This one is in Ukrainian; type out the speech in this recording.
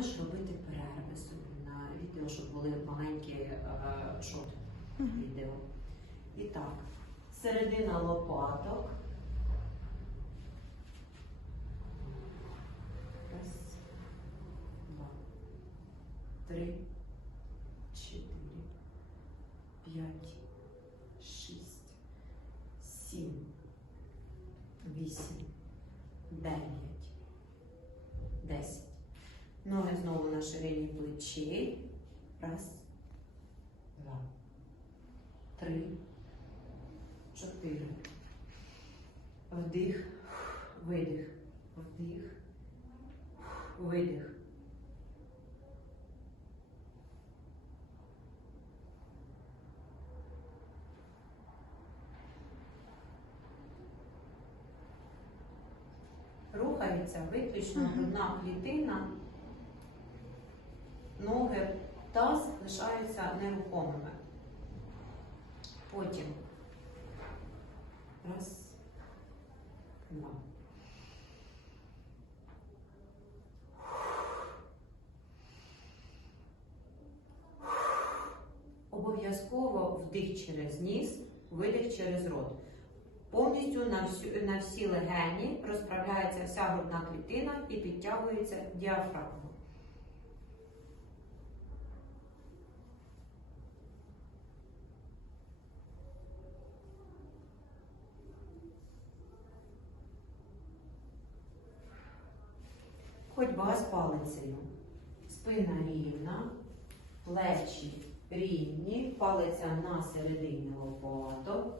Можеш робити перерви собі на відео, щоб були маленькі е, шоти відео. І так, середина лопаток. Раз, два, три, чотири, п'ять, шість, сім, вісім, дев'ять, Ноги знову на ширині плечей. Раз, два, три, чотири. Вдих, видих, вдих, видих. Рухається виключно грудна клітина, ноги, таз лишаються нерухомими. Потім раз, два. Обов'язково вдих через ніс, видих через рот. Повністю на всю, на всі легені розправляється вся грудна клітина і підтягується діафрагма. Ходьба з палицею. Спина рівна, плечі рівні, палиця на середині лопаток.